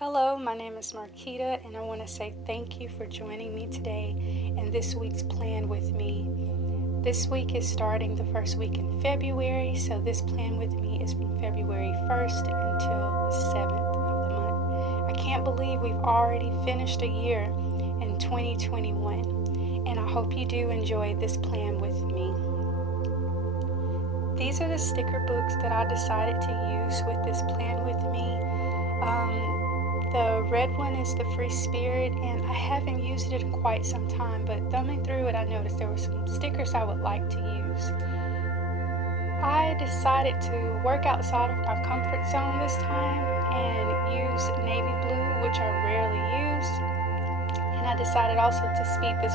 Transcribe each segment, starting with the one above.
Hello, my name is Marquita, and I want to say thank you for joining me today in this week's plan with me. This week is starting the first week in February, so this plan with me is from February 1st until the 7th of the month. I can't believe we've already finished a year in 2021, and I hope you do enjoy this plan with me. These are the sticker books that I decided to use with this plan with me. The red one is the Free Spirit, and I haven't used it in quite some time, but thumbing through it I noticed there were some stickers I would like to use. I decided to work outside of my comfort zone this time and use navy blue, which I rarely use, and I decided also to speed this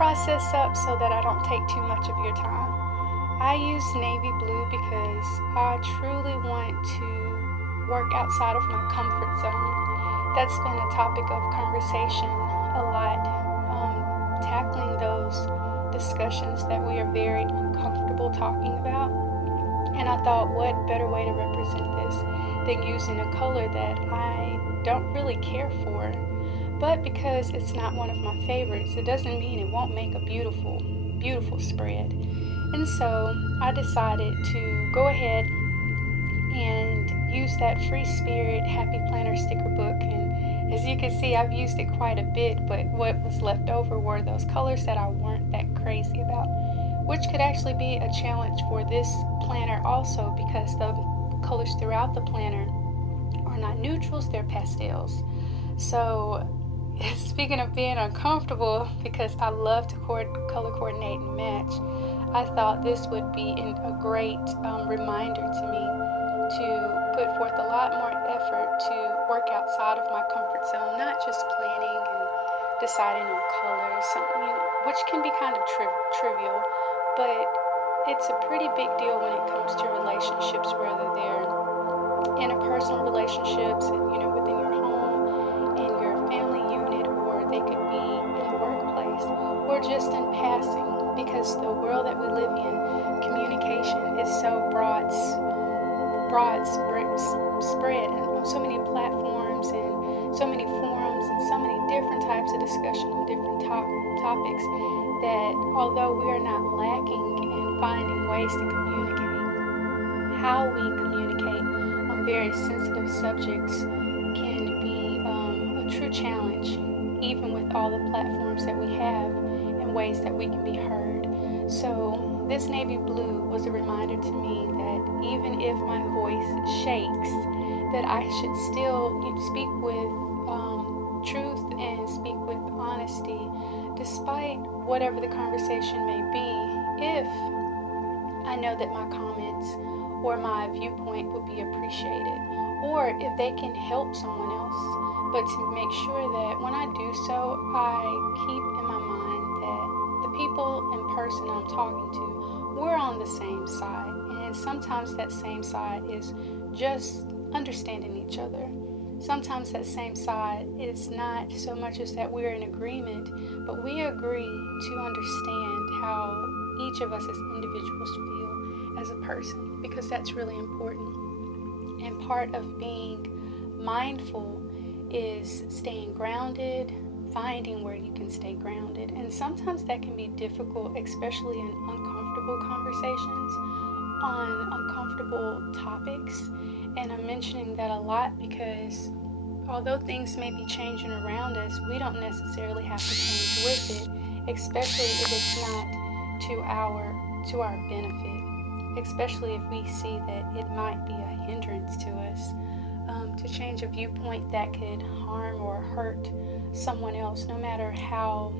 process up so that I don't take too much of your time. I use navy blue because I truly want to work outside of my comfort zone. That's been a topic of conversation a lot, tackling those discussions that we are very uncomfortable talking about. And I thought, what better way to represent this than using a color that I don't really care for, but because it's not one of my favorites, it doesn't mean it won't make a beautiful, beautiful spread. And so I decided to go ahead and use that Free Spirit Happy Planner sticker book, and as you can see I've used it quite a bit, but what was left over were those colors that I weren't that crazy about, which could actually be a challenge for this planner also, because the colors throughout the planner are not neutrals, they're pastels. So speaking of being uncomfortable, because I love to color coordinate and match, I thought this would be a great reminder to me to put forth a lot more effort to work outside of my comfort zone, not just planning and deciding on colors, which can be kind of trivial, but it's a pretty big deal when it comes to relationships, whether they're interpersonal relationships, within your home, in your family unit, or they could be in the workplace, or just in passing, because the world that we live in, communication is so broad spread on so many platforms and so many forums and so many different types of discussion on different topics, that although we are not lacking in finding ways to communicate, how we communicate on very sensitive subjects can be a true challenge, even with all the platforms that we have and ways that we can be heard. So this navy blue was a reminder to me that even if my voice shakes, that I should still speak with truth and speak with honesty, despite whatever the conversation may be, if I know that my comments or my viewpoint would be appreciated, or if they can help someone else. But to make sure that when I do so, I keep in my mind that the people and person I'm talking to, we're on the same side. And sometimes that same side is just understanding each other. Sometimes that same side is not so much as that we're in agreement, but we agree to understand how each of us as individuals feel as a person, because that's really important. And part of being mindful is staying grounded, finding where you can stay grounded. And sometimes that can be difficult, especially in uncomfortable conversations on uncomfortable topics. And I'm mentioning that a lot because although things may be changing around us, we don't necessarily have to change with it, especially if it's not to our benefit, especially if we see that it might be a hindrance to us. To change a viewpoint that could harm or hurt someone else, no matter how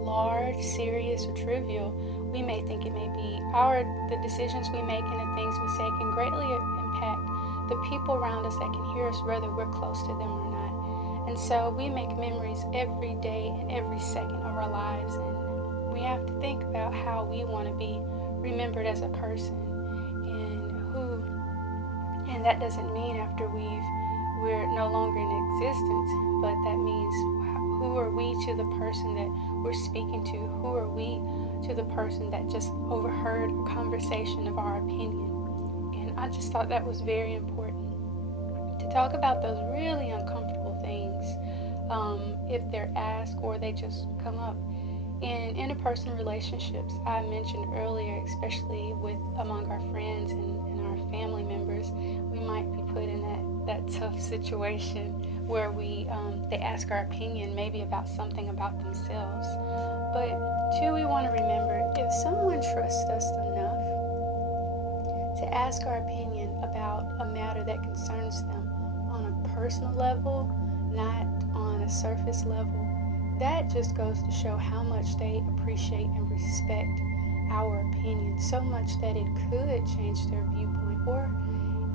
large, serious, or trivial we may think it may be. The decisions we make and the things we say can greatly impact the people around us that can hear us, whether we're close to them or not. And so we make memories every day and every second of our lives, and we have to think about how we want to be remembered as a person, and that doesn't mean after we're no longer in existence, but that means who are we to the person that we're speaking to? Who are we to the person that just overheard a conversation of our opinion? And I just thought that was very important to Talk about those really uncomfortable things if they're asked or they just come up. In interpersonal relationships, I mentioned earlier, especially with among our friends and our family members, we might be put in that tough situation where they ask our opinion maybe about something about themselves. But two, we want to remember if someone trusts us enough to ask our opinion about a matter that concerns them on a personal level, not on a surface level, that just goes to show how much they appreciate and respect our opinion, so much that it could change their viewpoint or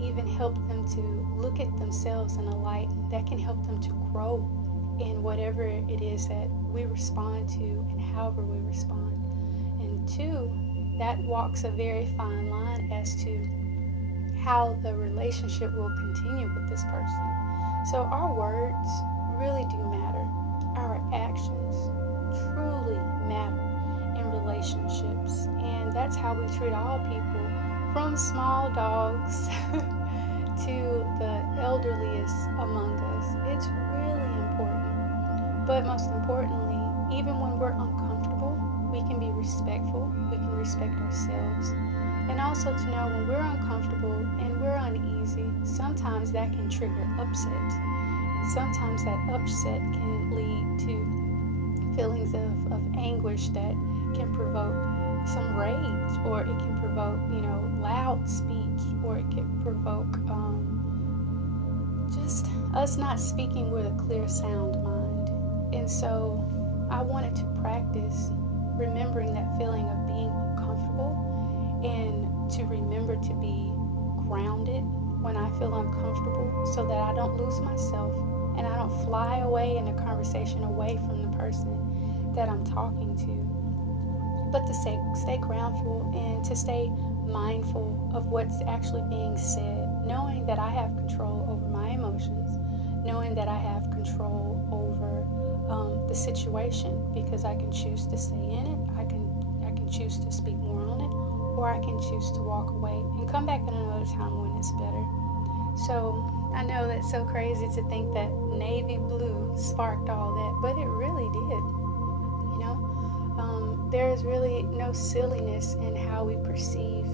even help them to look at themselves in a light that can help them to grow in whatever it is that we respond to and however we respond. And two, that walks a very fine line as to how the relationship will continue with this person. So our words really do matter. Our actions truly matter in relationships. And that's how we treat all people, from small dogs to the elderliest among us. It's really important. But most importantly, even when we're uncomfortable, we can be respectful. We can respect ourselves. And also to know when we're uncomfortable and we're uneasy, sometimes that can trigger upset. And sometimes that upset can lead to feelings of anguish that can provoke some rage, or it can provoke, loud speech, or it can provoke just us not speaking with a clear, sound mind. And so I wanted to practice remembering that feeling of being uncomfortable and to remember to be grounded when I feel uncomfortable so that I don't lose myself and I don't fly away in a conversation away from the person that I'm talking to. But to stay groundful and to stay mindful of what's actually being said, knowing that I have control over my emotions, knowing that I have control over the situation, because I can choose to stay in it, I can choose to speak more on it, or I can choose to walk away and come back at another time when it's better. So I know that's so crazy to think that navy blue sparked all that, but it really did. There is really no silliness in how we perceive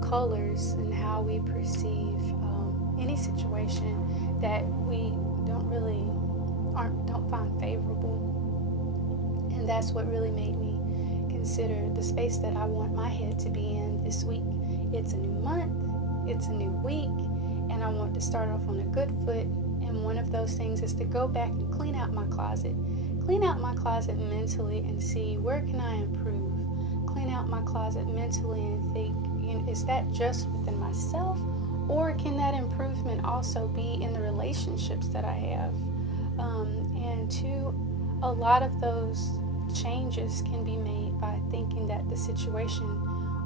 colors and how we perceive any situation that we don't find favorable. And that's what really made me consider the space that I want my head to be in this week. It's a new month, it's a new week, and I want to start off on a good foot. And one of those things is to go back and clean out my closet. Clean out my closet mentally and see where can I improve. Clean out my closet mentally and think, is that just within myself, or can that improvement also be in the relationships that I have? And two, a lot of those changes can be made by thinking that the situation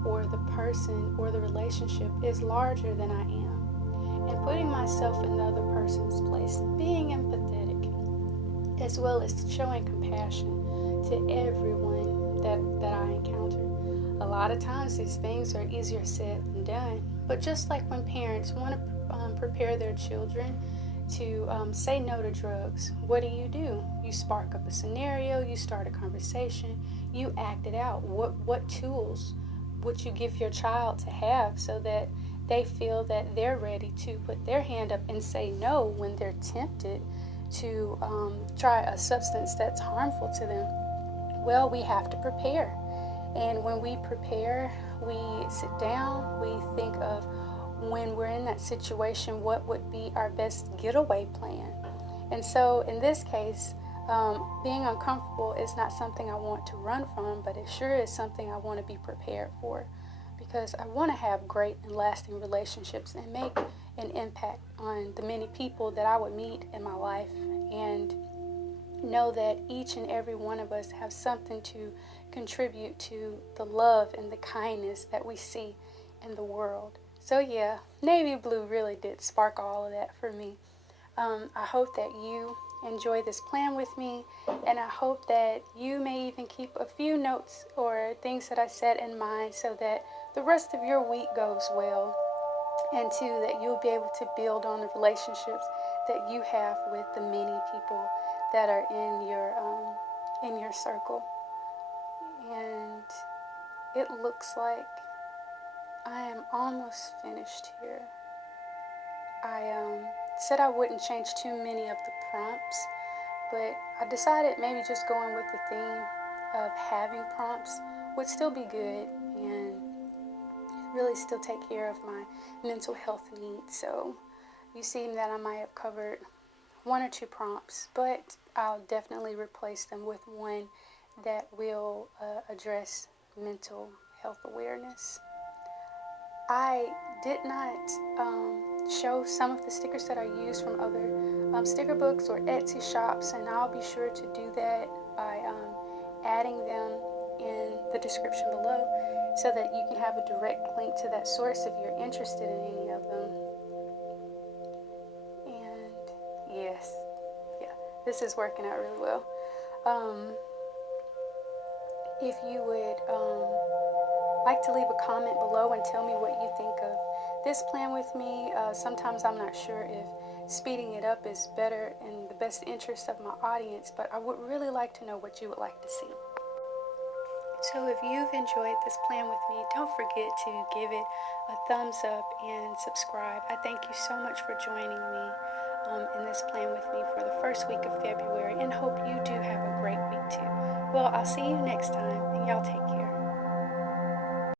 or the person or the relationship is larger than I am, and putting myself in the other person's place, being empathetic, as well as showing compassion to everyone that I encounter. A lot of times these things are easier said than done, but just like when parents want to prepare their children to say no to drugs, what do? You spark up a scenario, you start a conversation, you act it out. What tools would you give your child to have so that they feel that they're ready to put their hand up and say no when they're tempted to try a substance that's harmful to them? Well, we have to prepare. And when we prepare, we sit down, we think of when we're in that situation, what would be our best getaway plan. And so in this case, being uncomfortable is not something I want to run from, but it sure is something I want to be prepared for, because I want to have great and lasting relationships and make an impact on the many people that I would meet in my life, and know that each and every one of us have something to contribute to the love and the kindness that we see in the world. So yeah, navy blue really did spark all of that for me. I hope that you enjoy this plan with me, and I hope that you may even keep a few notes or things that I said in mind so that the rest of your week goes well. and two, that you'll be able to build on the relationships that you have with the many people that are in your circle. And it looks like I am almost finished here. I said I wouldn't change too many of the prompts, but I decided maybe just going with the theme of having prompts would still be good and really still take care of my mental health needs. So you see that I might have covered one or two prompts, but I'll definitely replace them with one that will address mental health awareness. I did not show some of the stickers that I use from other Stickerbooks or Etsy shops, and I'll be sure to do that by adding them in the description below so that you can have a direct link to that source if you're interested in any of them. And yes, yeah, this is working out really well. If you would like to leave a comment below and tell me what you think of this plan with me. Sometimes I'm not sure if speeding it up is better in the best interest of my audience, but I would really like to know what you would like to see. So if you've enjoyed this plan with me, don't forget to give it a thumbs up and subscribe. I thank you so much for joining me in this plan with me for the first week of February, and hope you do have a great week too. Well, I'll see you next time, and y'all take care.